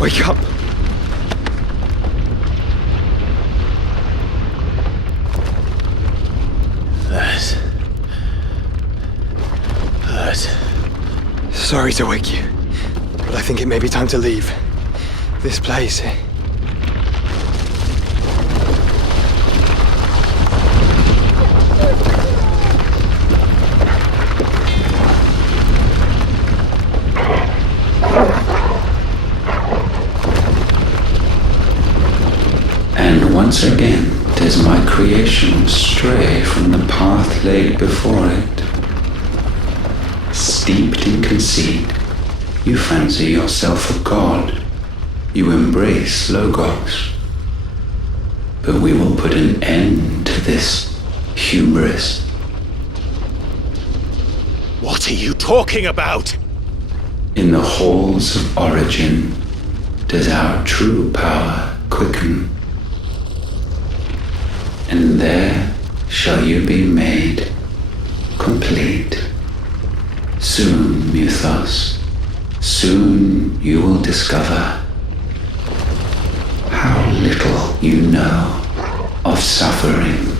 Wake up! Hurt. Sorry to wake you, but I think it may be time to leave. This place. And once again does my creation stray from the path laid before it. Steeped in conceit, you fancy yourself a god. You embrace Logos. But we will put an end to this hubris. What are you talking about? In the halls of origin does our true power quicken. And there shall you be made complete. Soon, Mythos, soon you will discover how little you know of suffering.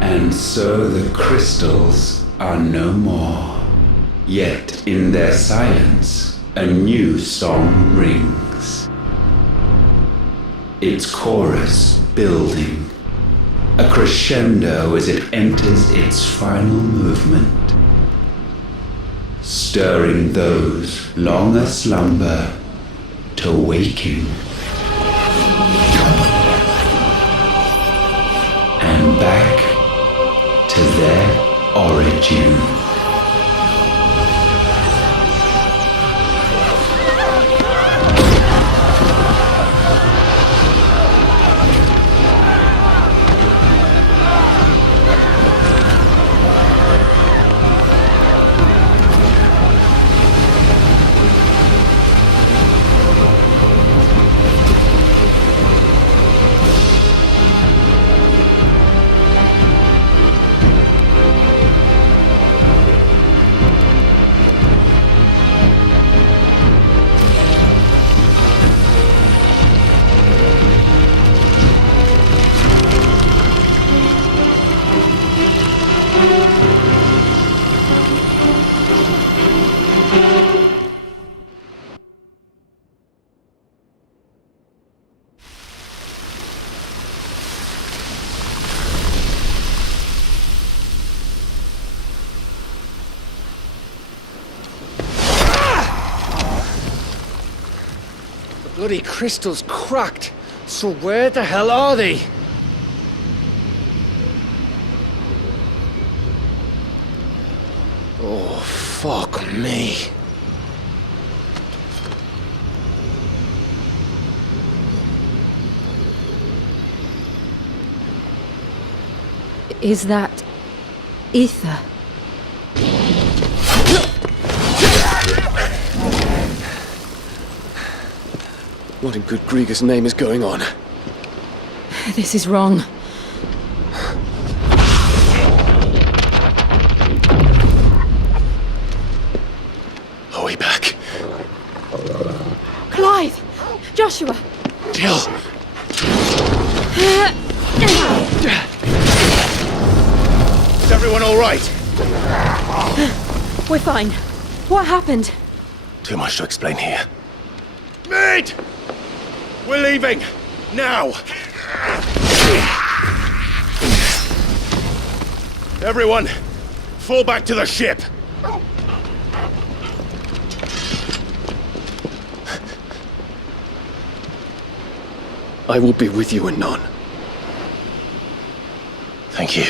And so the crystals are no more. Yet in their silence, a new song rings. Its chorus building, a crescendo as it enters its final movement, stirring those long aslumber to waking. And back to their origin. Bloody crystal's cracked. So where the hell are they? Oh, fuck me. Is that ether? What in good Grieger's name is going on? This is wrong. Are we back? Clive! Joshua! Jill! Is everyone all right? We're fine. What happened? Too much to explain here. Mate! We're leaving! Now! Everyone, fall back to the ship! I will be with you anon. Thank you.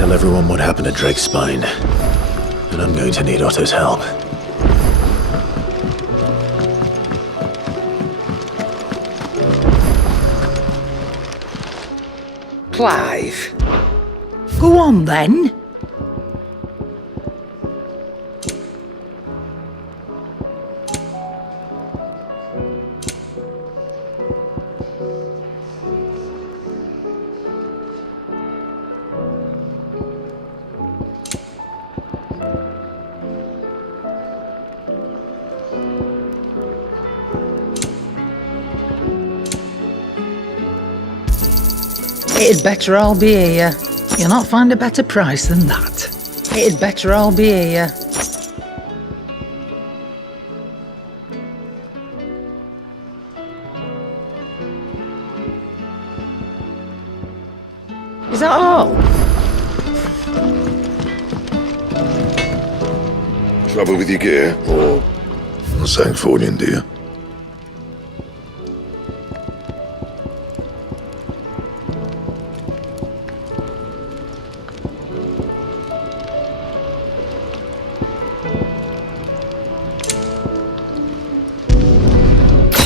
Tell everyone what happened at Drake's Spine. And I'm going to need Otto's help. Clive. Go on then. It'd better all be here. You'll not find a better price than that. It'd better all be here. Is that all? Trouble with your gear, or something for you, dear?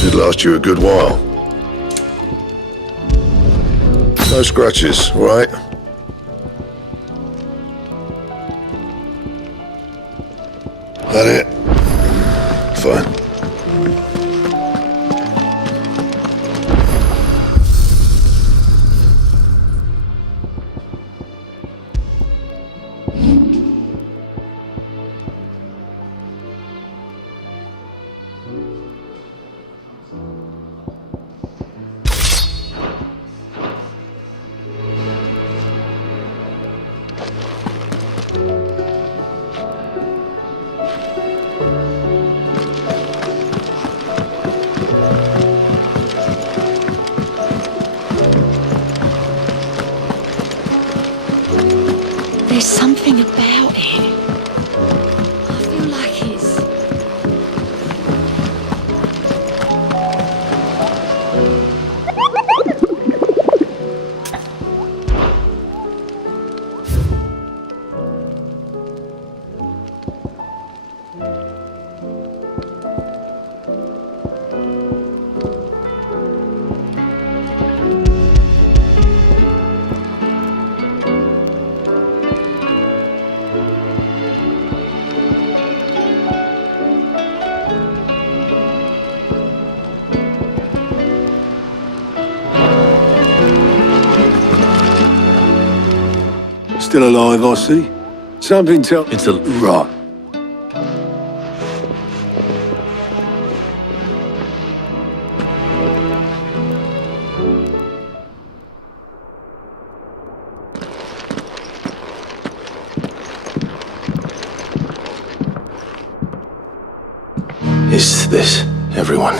It last you a good while. No scratches, all right? That it? Fine. There's something about it. I feel like it's... Still alive, I see. Something tell... It's a... Right. Is this everyone?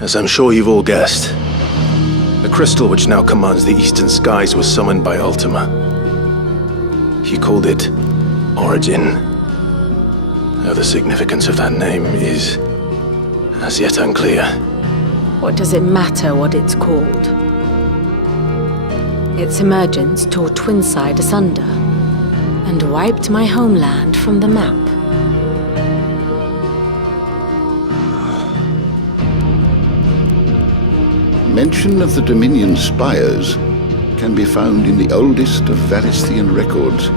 As I'm sure you've all guessed, the crystal which now commands the eastern skies was summoned by Ultima. He called it Origin. Though the significance of that name is as yet unclear. What does it matter what it's called? Its emergence tore Twinside asunder and wiped my homeland from the map. Mention of the Dominion spires can be found in the oldest of Valisthian records.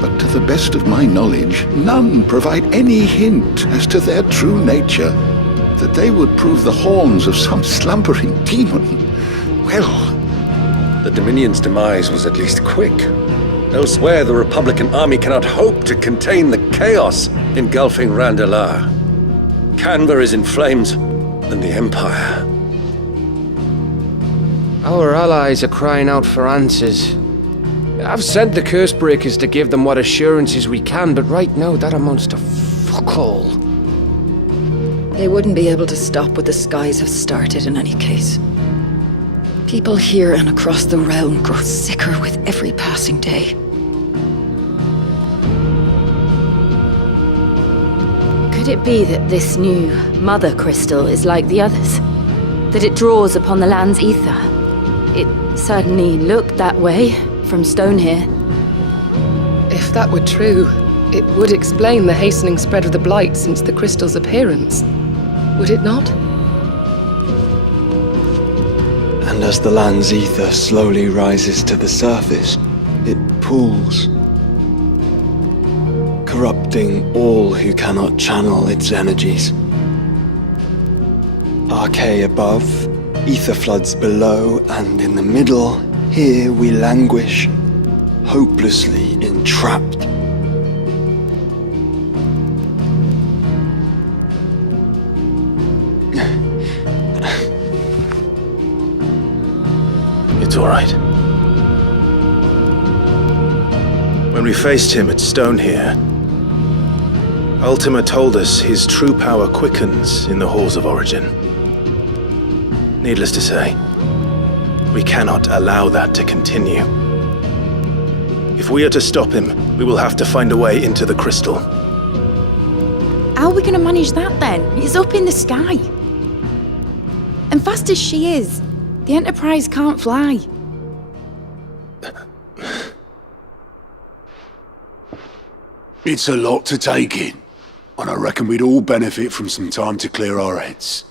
But to the best of my knowledge, none provide any hint as to their true nature, that they would prove the horns of some slumbering demon. Well, the Dominion's demise was at least quick. Elsewhere, the Republican army cannot hope to contain the chaos engulfing Randalar. Canberra is in flames, and the Empire. Our allies are crying out for answers. I've sent the Cursebreakers to give them what assurances we can, but right now that amounts to fuck all. They wouldn't be able to stop what the skies have started in any case. People here and across the realm grow sicker with every passing day. Could Could it be that this new mother crystal is like the others? That it draws upon the land's ether? It certainly looked that way from stone here. If that were true, it would explain the hastening spread of the blight since the crystal's appearance. Would it not? And as the land's ether slowly rises to the surface, it pools, corrupting all who cannot channel its energies. Archay above, ether floods below, and in the middle, here we languish, hopelessly entrapped. It's all right. When we faced him at Stone here, Ultima told us his true power quickens in the halls of origin. Needless to say, we cannot allow that to continue. If we are to stop him, we will have to find a way into the crystal. How are we going to manage that then? It's up in the sky. And fast as she is, the Enterprise can't fly. It's a lot to take in, and I reckon we'd all benefit from some time to clear our heads.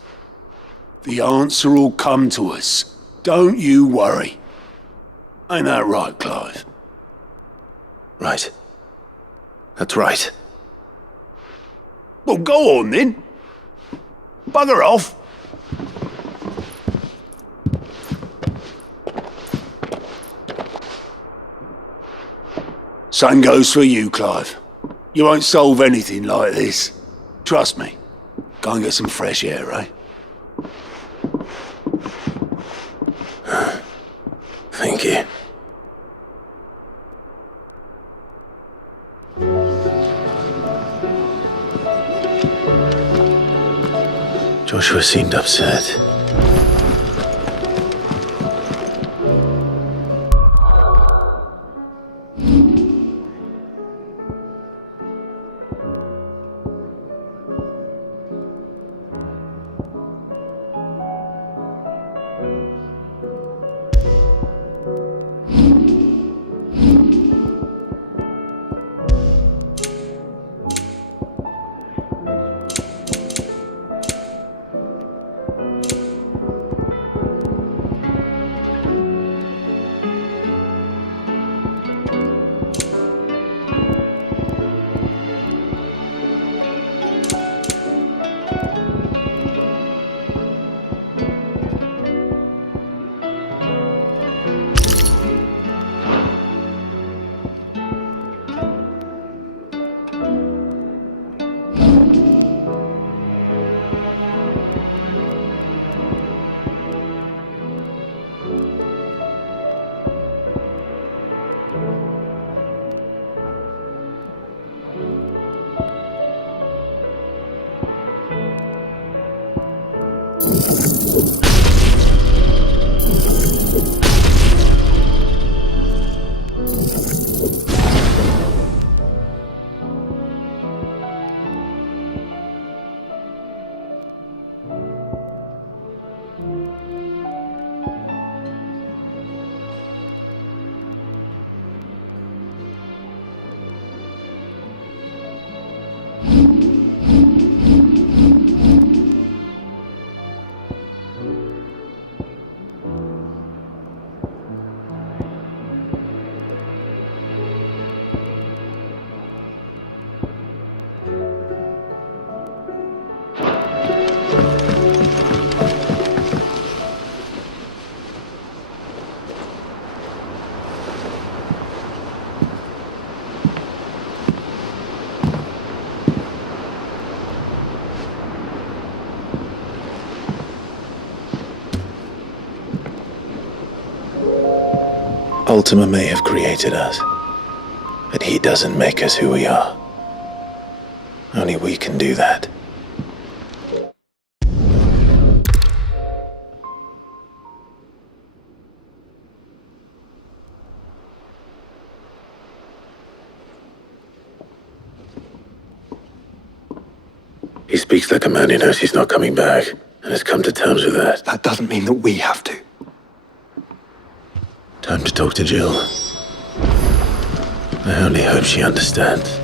The answer will come to us. Don't you worry. Ain't that right, Clive? Right. That's right. Well, go on then. Bugger off. Same goes for you, Clive. You won't solve anything like this. Trust me. Go and get some fresh air, eh? Thank you. Joshua seemed upset. Ultima may have created us, but he doesn't make us who we are. Only we can do that. He speaks like a man who knows he's not coming back, and has come to terms with that. That doesn't mean that we have to. Time to talk to Jill. I only hope she understands.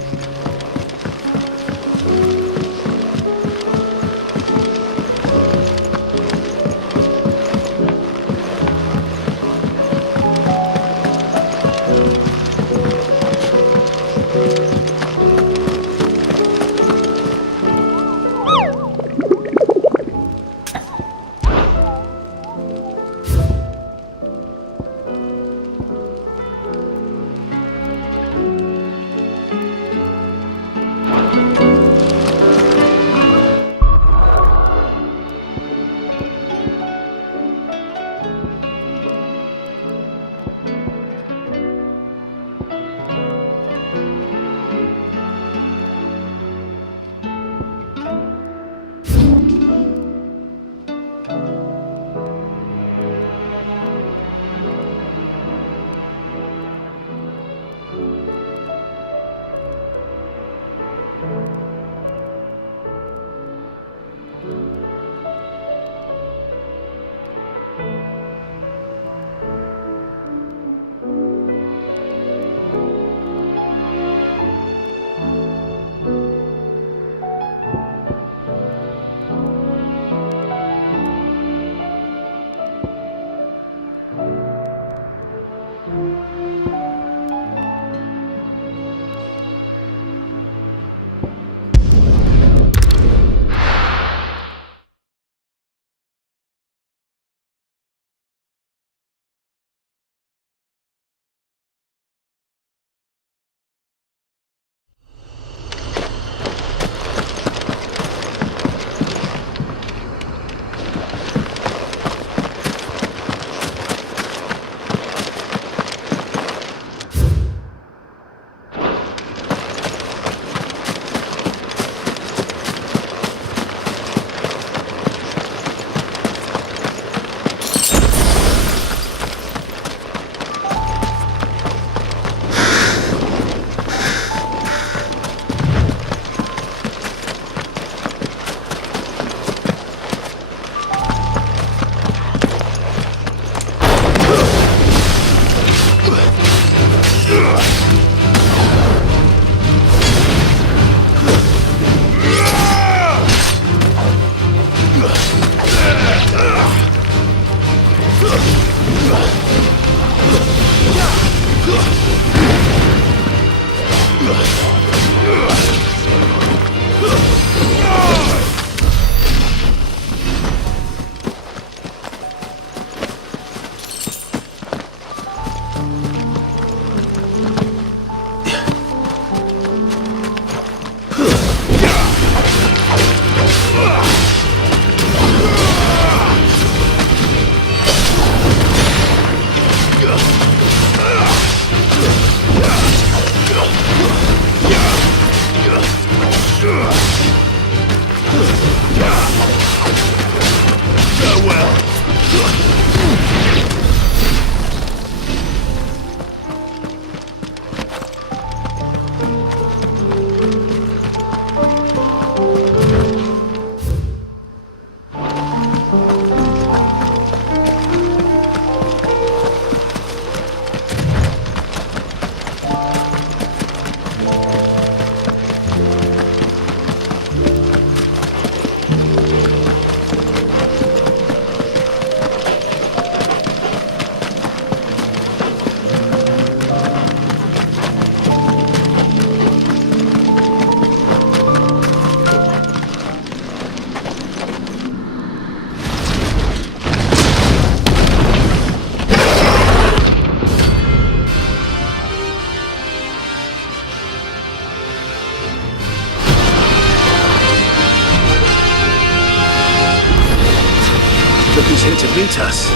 Look who's here to meet us.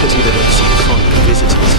Pity they don't seem fond of visitors.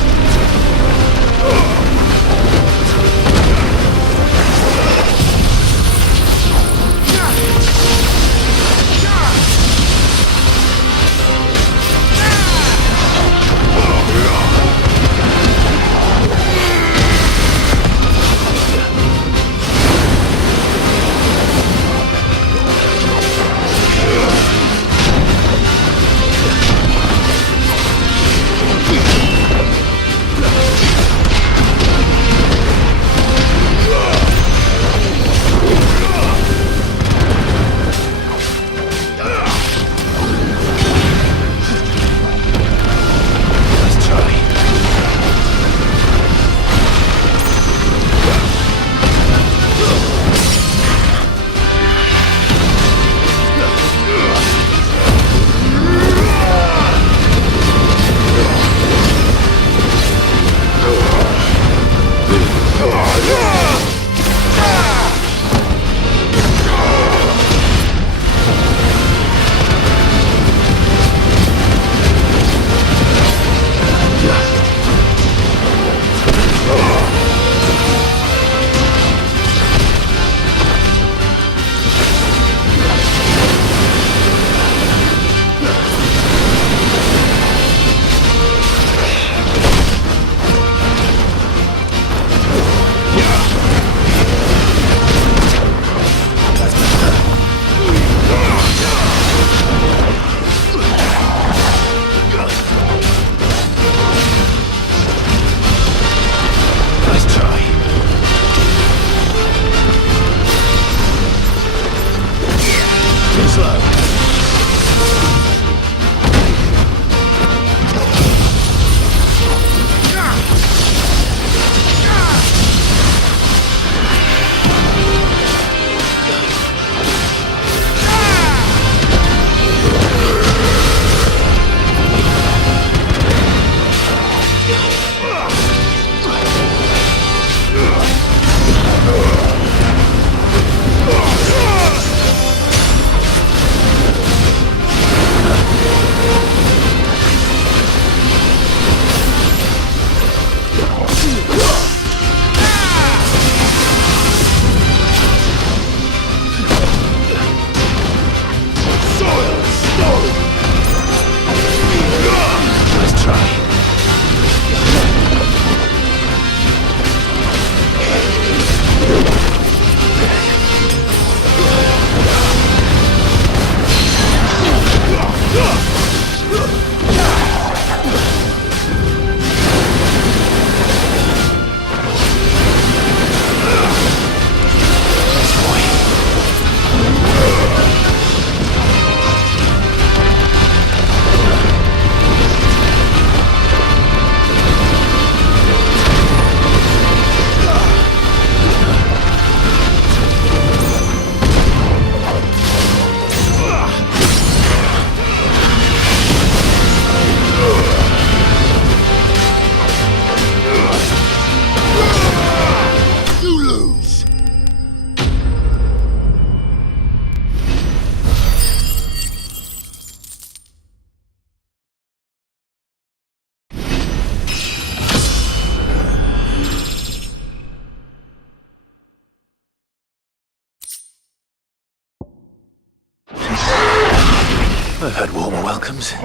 I've had warmer welcomes.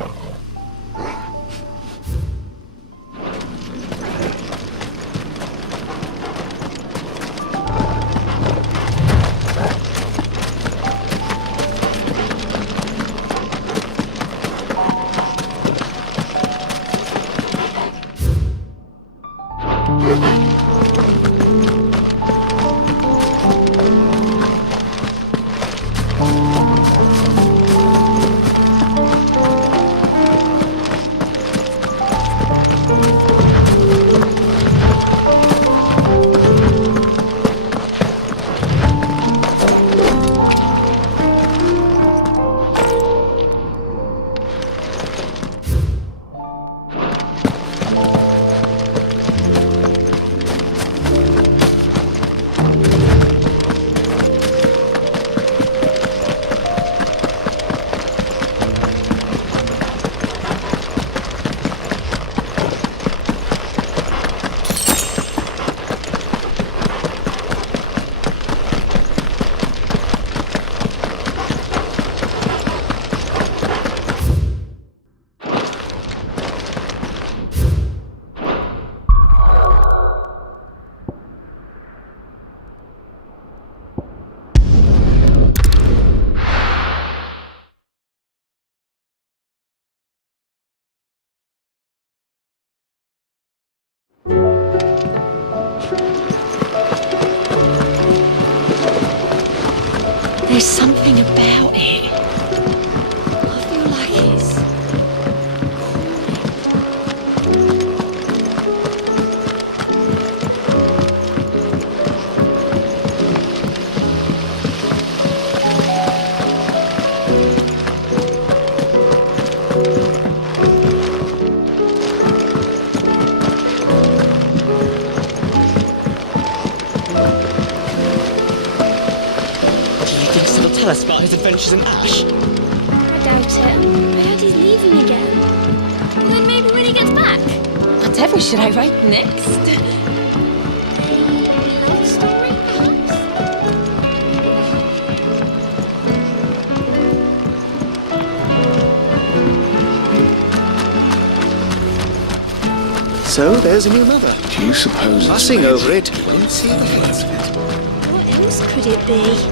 There's something about it. I feel like it's... Tell us about his adventures in Ash. I doubt it. I heard he's leaving again. Well, then maybe when he gets back. Whatever should I write next? A love story, perhaps? So, there's a new mother. Do you suppose... Fussing over it. Won't see the hints of it. What else could it be?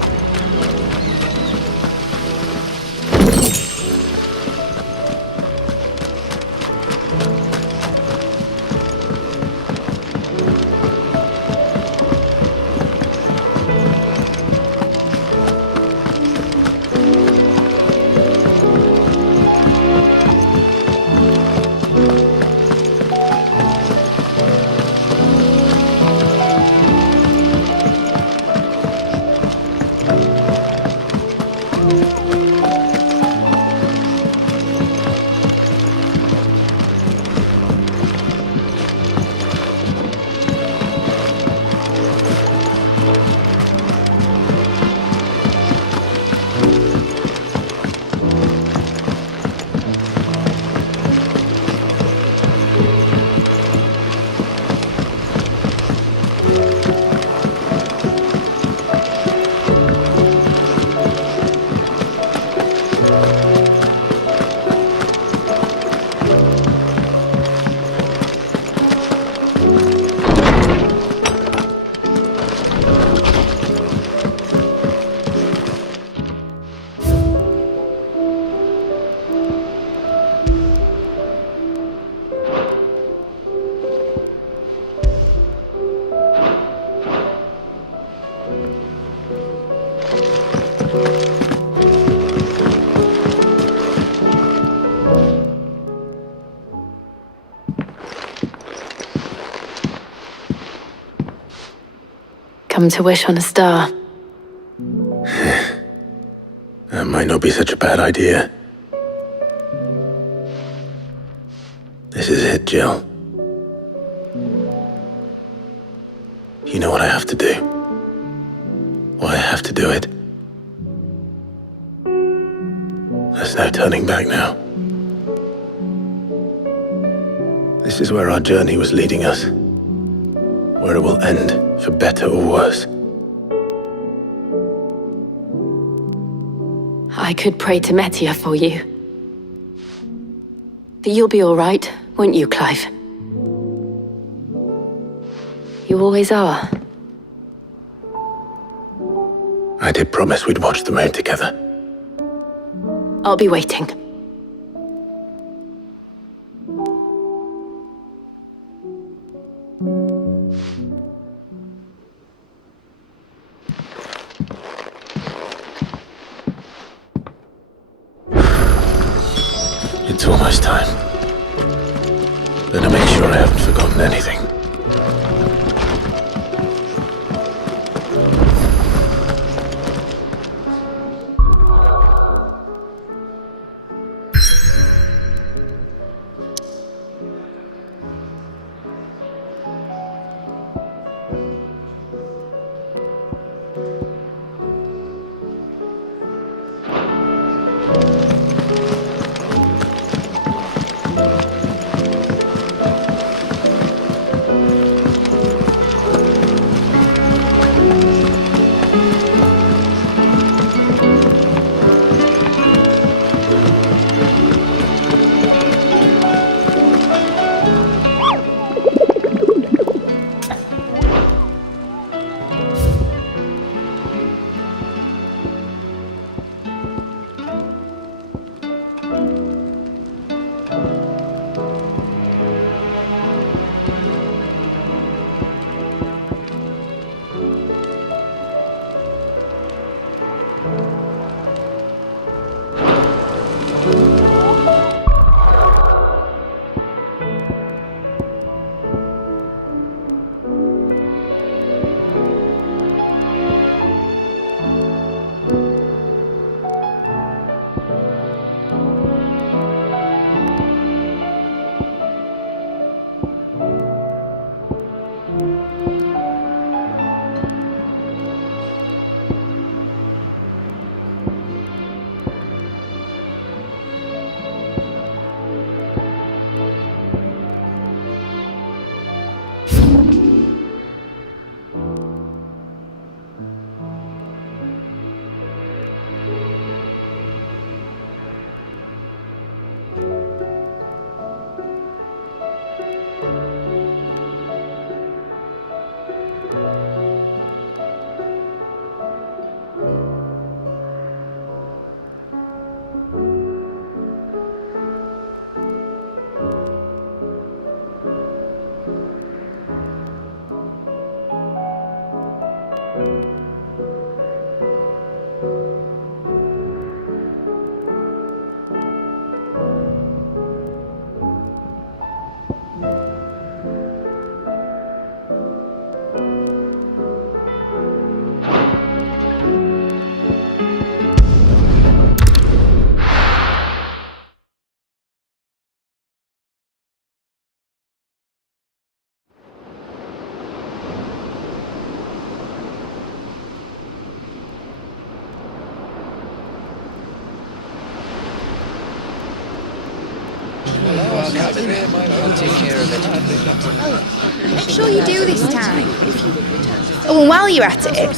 Come to wish on a star. That might not be such a bad idea. This is it, Jill. You know what I have to do. Why I have to do it. There's no turning back now. This is where our journey was leading us. Where it will end, for better or worse. I could pray to Metia for you. But you'll be all right, won't you, Clive? You always are. I did promise we'd watch the moon together. I'll be waiting. It's almost time. Better make sure I haven't forgotten anything. Make sure you do this time. Oh, and while you're at it...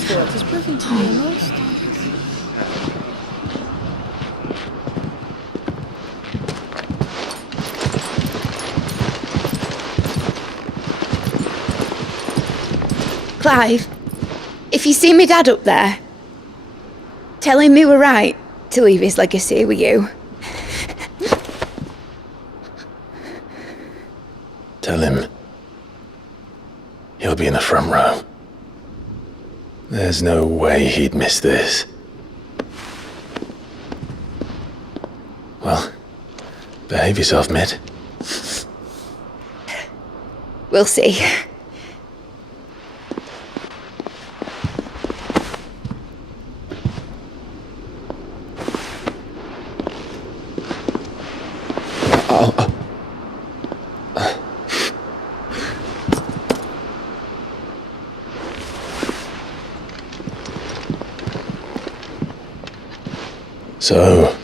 Clive, if you see me dad up there, tell him we were right to leave his legacy with you. Tell him he'll be in the front row. There's no way he'd miss this. Well, behave yourself, Mitt. We'll see. So...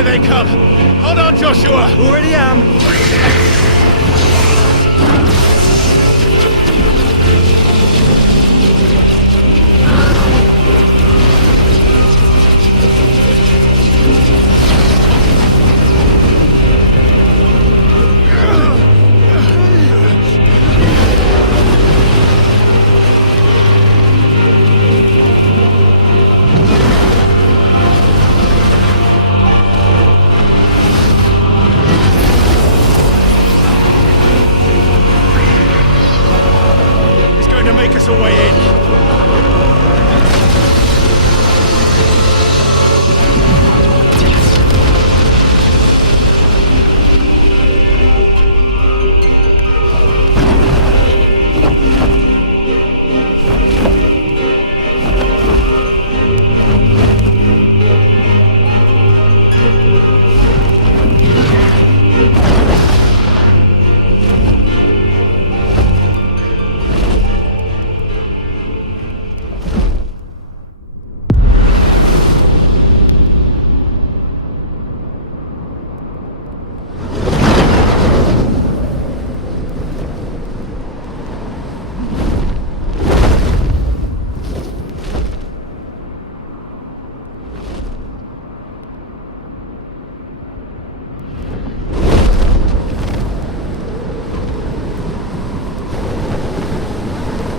Here they come! Hold on, Joshua! Already am. He's going to make us a way in.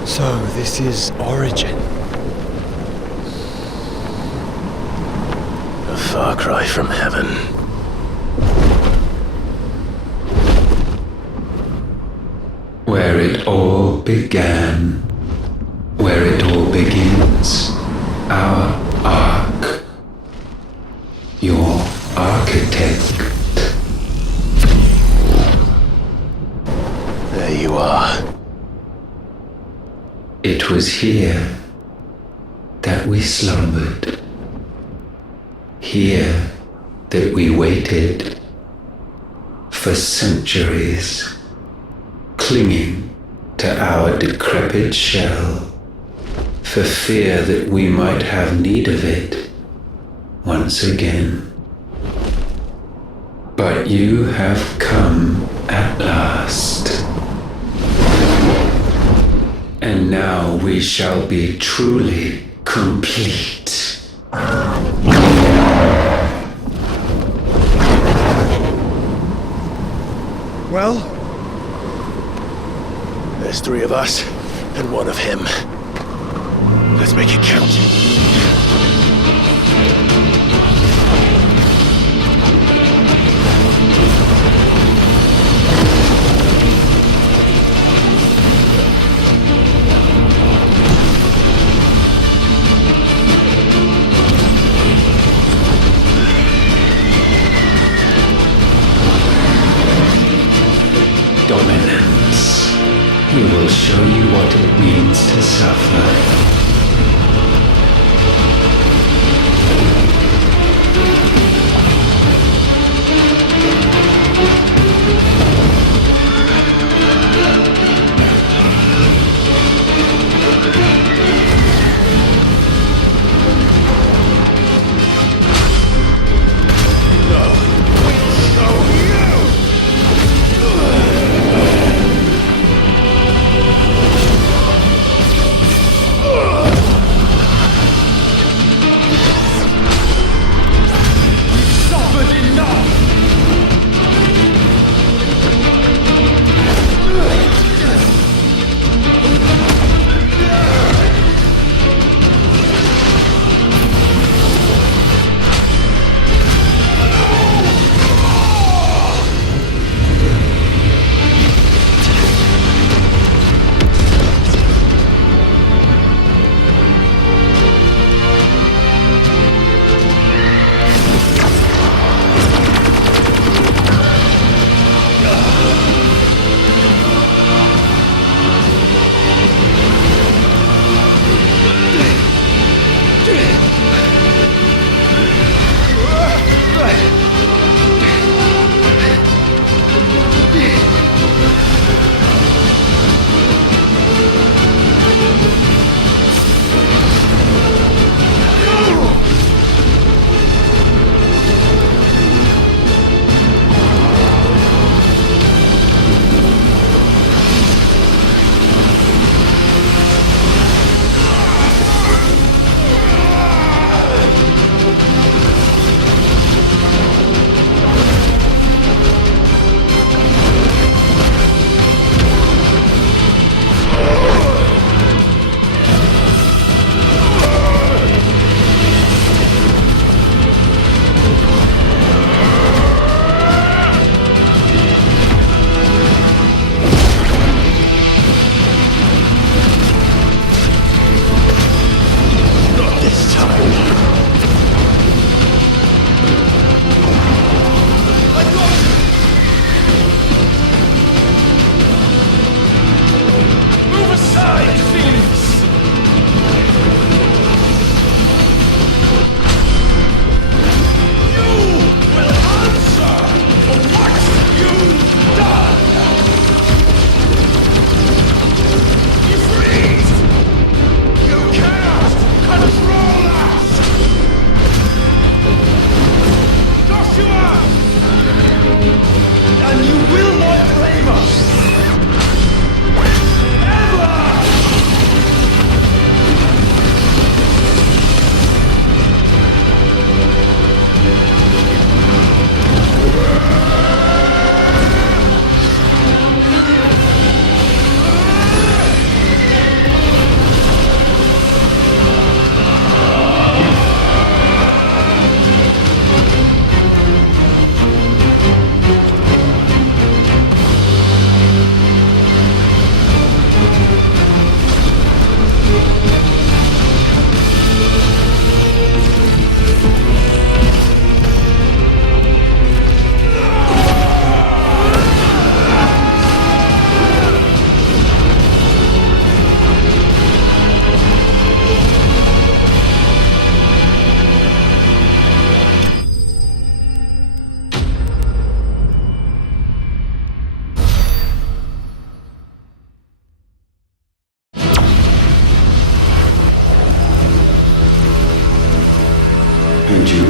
So, this is Origin. A far cry from heaven. Where it all began, where it all begins, our ark, your architect. There you are. It was here that we slumbered, here that we waited for centuries, clinging to our decrepit shell, for fear that we might have need of it once again. But you have come at last. And now we shall be truly complete. Well, there's 3 of us and 1 of him. Let's make it count. Dominance. We will show you what it means to suffer.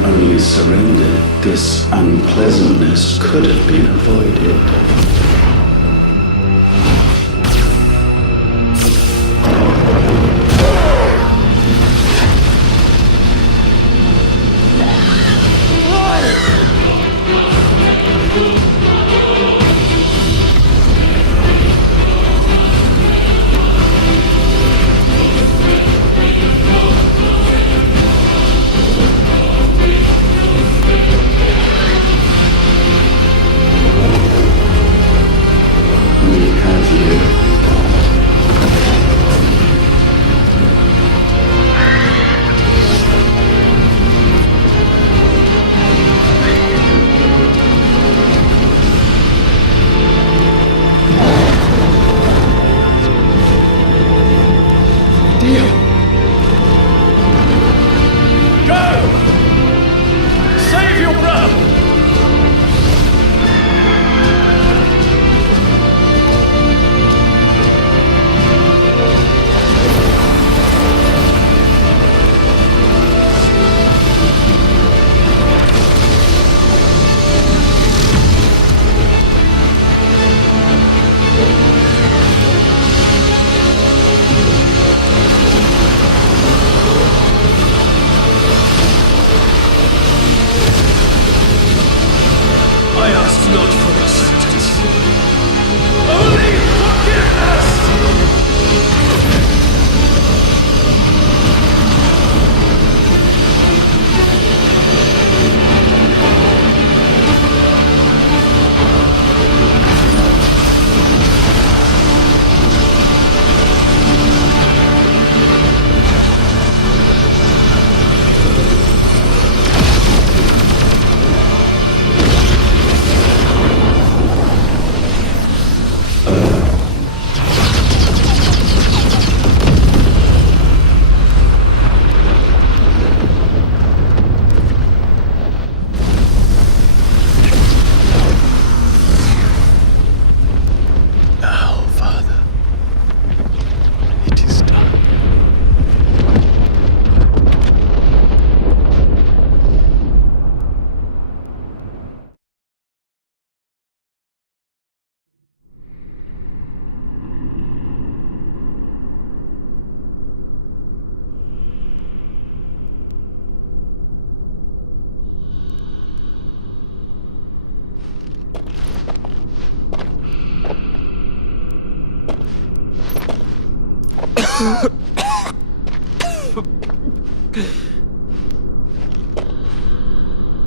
only surrendered, this unpleasantness could have been avoided.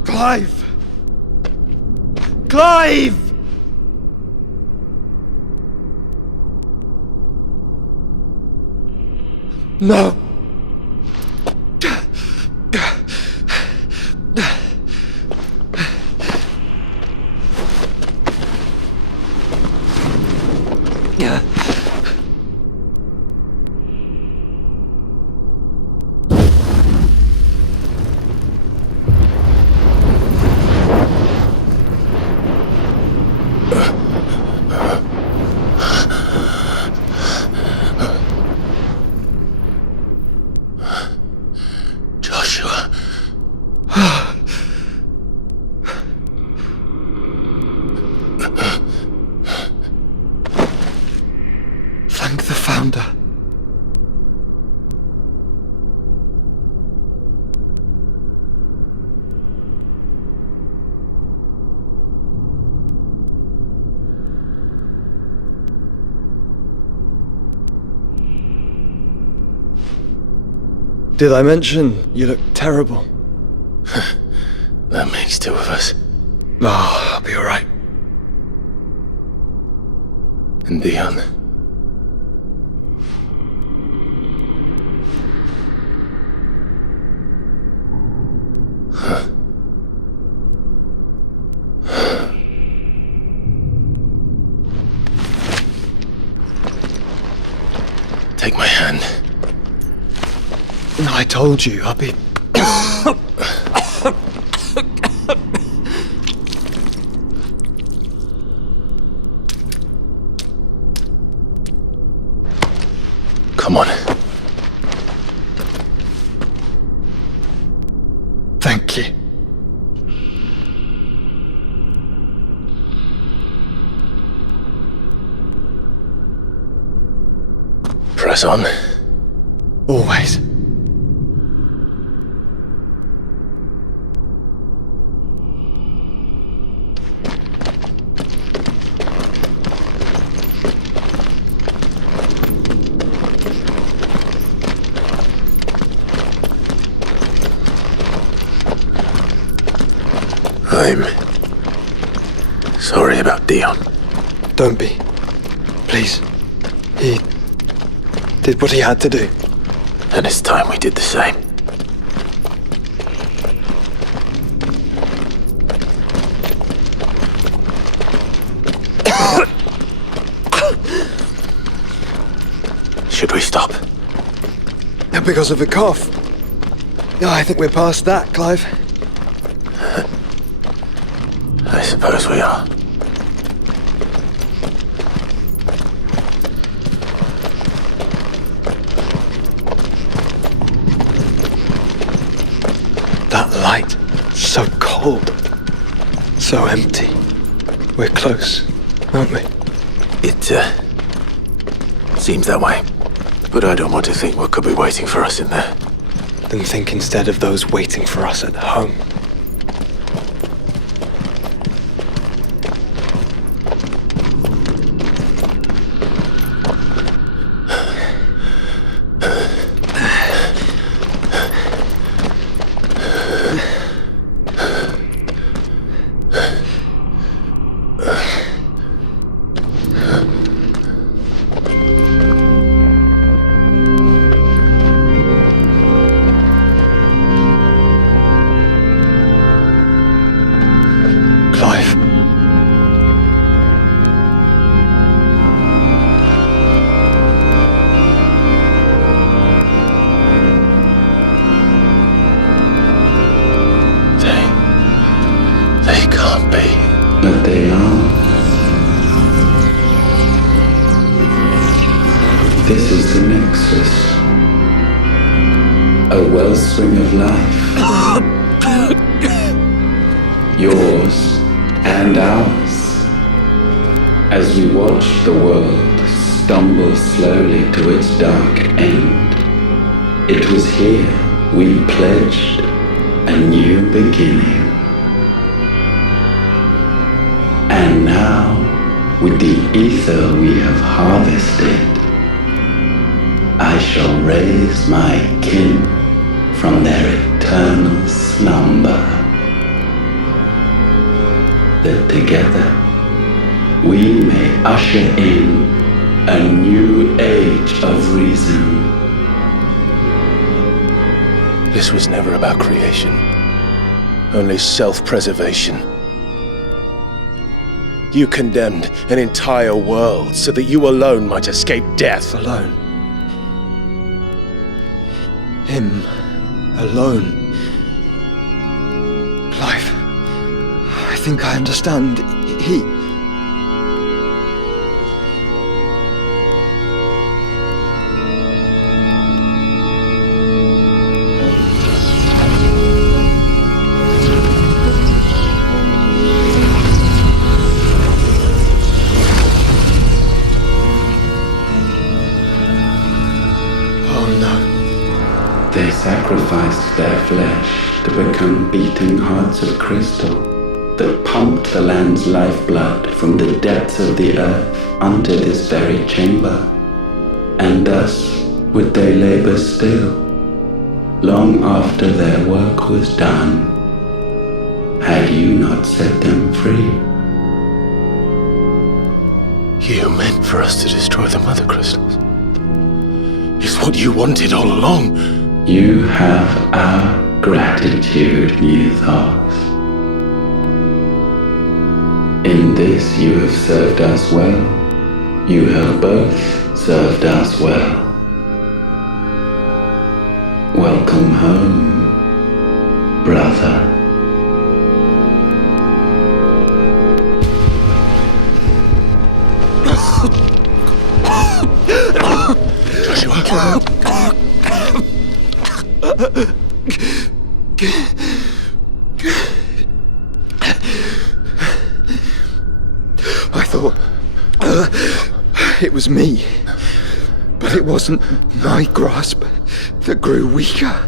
Clive! Clive! No! Thank the Founder. Did I mention you look terrible? That makes two of us. Oh, I'll be alright. And Dion. Take my hand. I told you, I'll be... Come on. Thank you. press on. Always. I'm sorry about Dion. Don't be. Please. He did what he had to do. And it's time we did the same. Should we stop? Because of the cough. No, I think we're past that, Clive. I suppose we are. That light, so cold, so empty. We're close, aren't we? It, seems that way. But I don't want to think what could be waiting for us in there. Then think instead of those waiting for us at home. But they are. This is the Nexus. A wellspring of life. Yours and ours. As we watch the world stumble slowly to its dark end, it was here we pledged a new beginning. And now, with the ether we have harvested, I shall raise my kin from their eternal slumber, that together we may usher in a new age of reason. This was never about creation, only self-preservation. You condemned an entire world so that you alone might escape death. Alone. Him. Alone. Clive. I think I understand. He... They sacrificed their flesh to become beating hearts of crystal that pumped the land's lifeblood from the depths of the earth unto this very chamber. And thus would they labor still, long after their work was done, had you not set them free. You meant for us to destroy the mother crystals. It's what you wanted all along. You have our gratitude, Muthos. In this you have served us well. You have both served us well. Welcome home, brother. Joshua. I thought it was me, but It wasn't my grasp that grew weaker.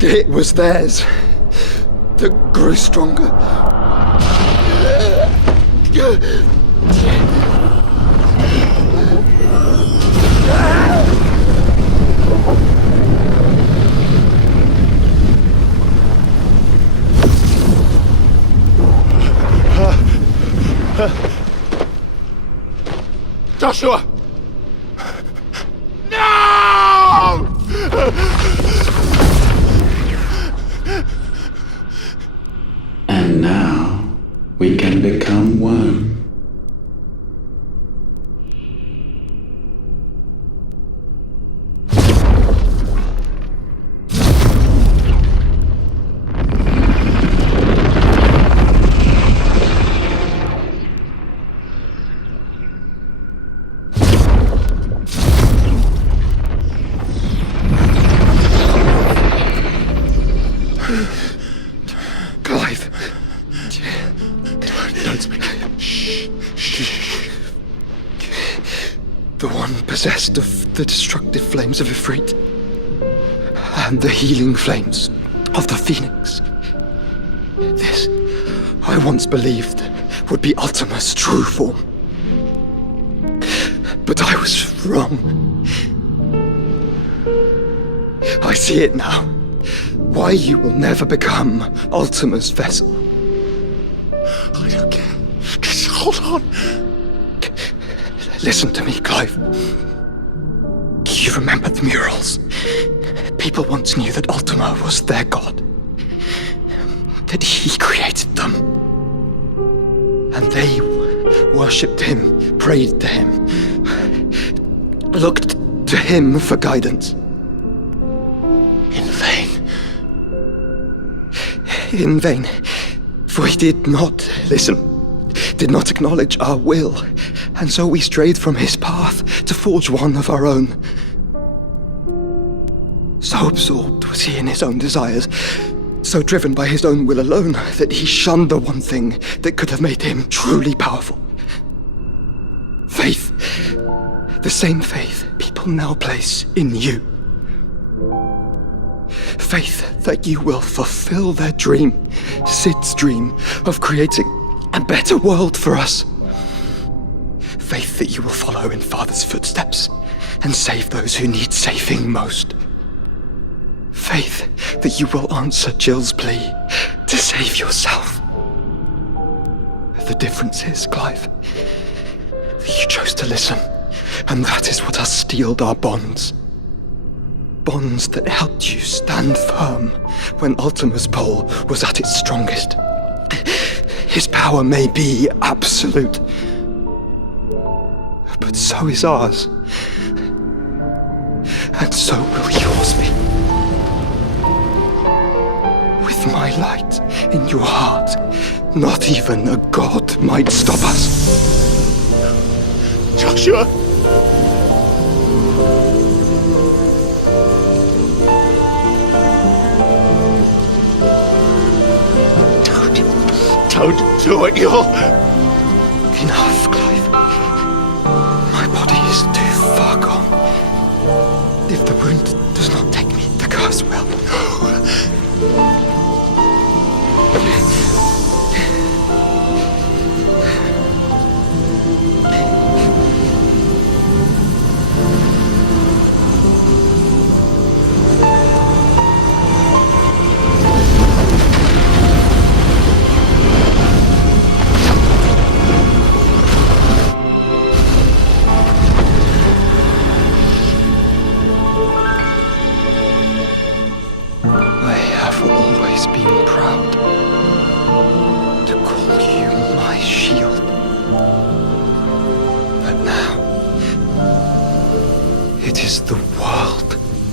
It was theirs that grew stronger. Joshua! No! And now we can become one. Clive. Don't speak. Shh. The one possessed of the destructive flames of Ifrit and the healing flames of the Phoenix. This, I once believed, would be Ultima's true form. But I was wrong. I see it now. Why you will never become Ultima's vessel. I don't care. Just hold on. Listen to me, Clive. You remember the murals? People once knew that Ultima was their god. That he created them. And they worshipped him, prayed to him, looked to him for guidance. In vain. In vain. For he did not listen, did not acknowledge our will, and so we strayed from his path to forge one of our own. So absorbed was he in his own desires, so driven by his own will alone, that he shunned the one thing that could have made him truly powerful. Faith. The same faith people now place in you. Faith that you will fulfill their dream, Sid's dream, of creating a better world for us. Faith that you will follow in Father's footsteps and save those who need saving most. Faith that you will answer Jill's plea to save yourself. The difference is, Clive, that you chose to listen, and that is what has steeled our bonds. Bonds that helped you stand firm when Ultima's pull was at its strongest. His power may be absolute, but so is ours. And so will yours be. With my light in your heart, not even a god might stop us. Joshua! Don't do it, you'll... Enough, Clive. My body is too far gone. If the wound does not take me, the curse will. Been proud to call you my shield. But now, it is the world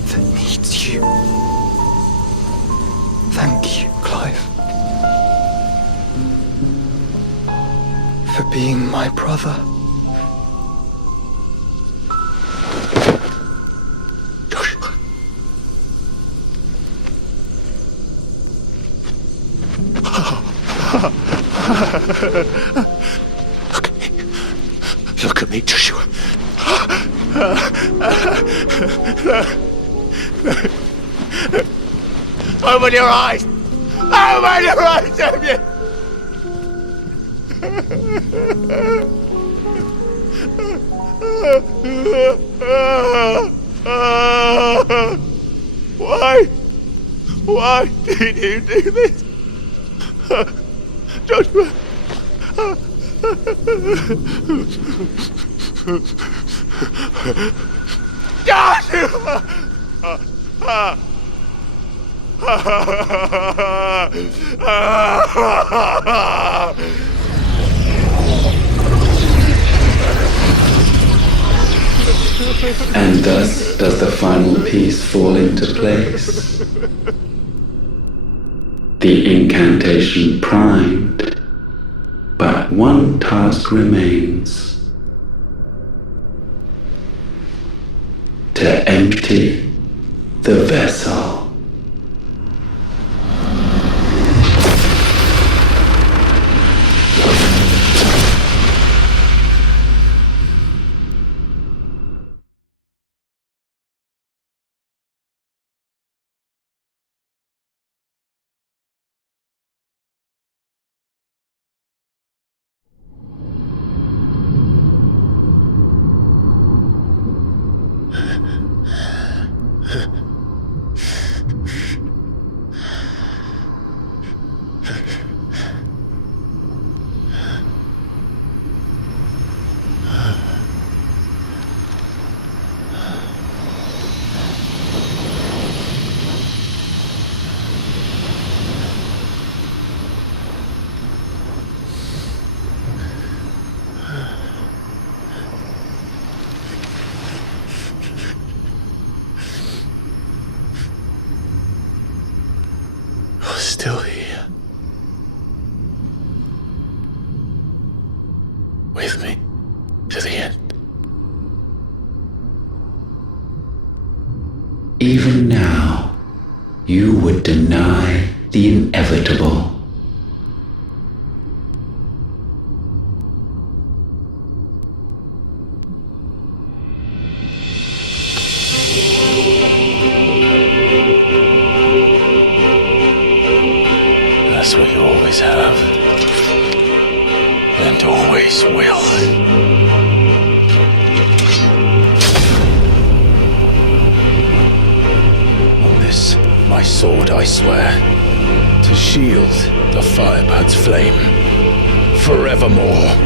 that needs you. Thank you, Clive, for being my brother. me, Joshua. Open your eyes! Open your eyes, Damien! Why? Why did you do this? Joshua! Joshua! And thus does the final piece fall into place. The incantation primed, but one task remains. To empty the vessel. Still here. With me to the end. Even now, you would deny the inevitable. That's what you always have. And always will. On this, my sword, I swear, to shield the Firebird's flame forevermore.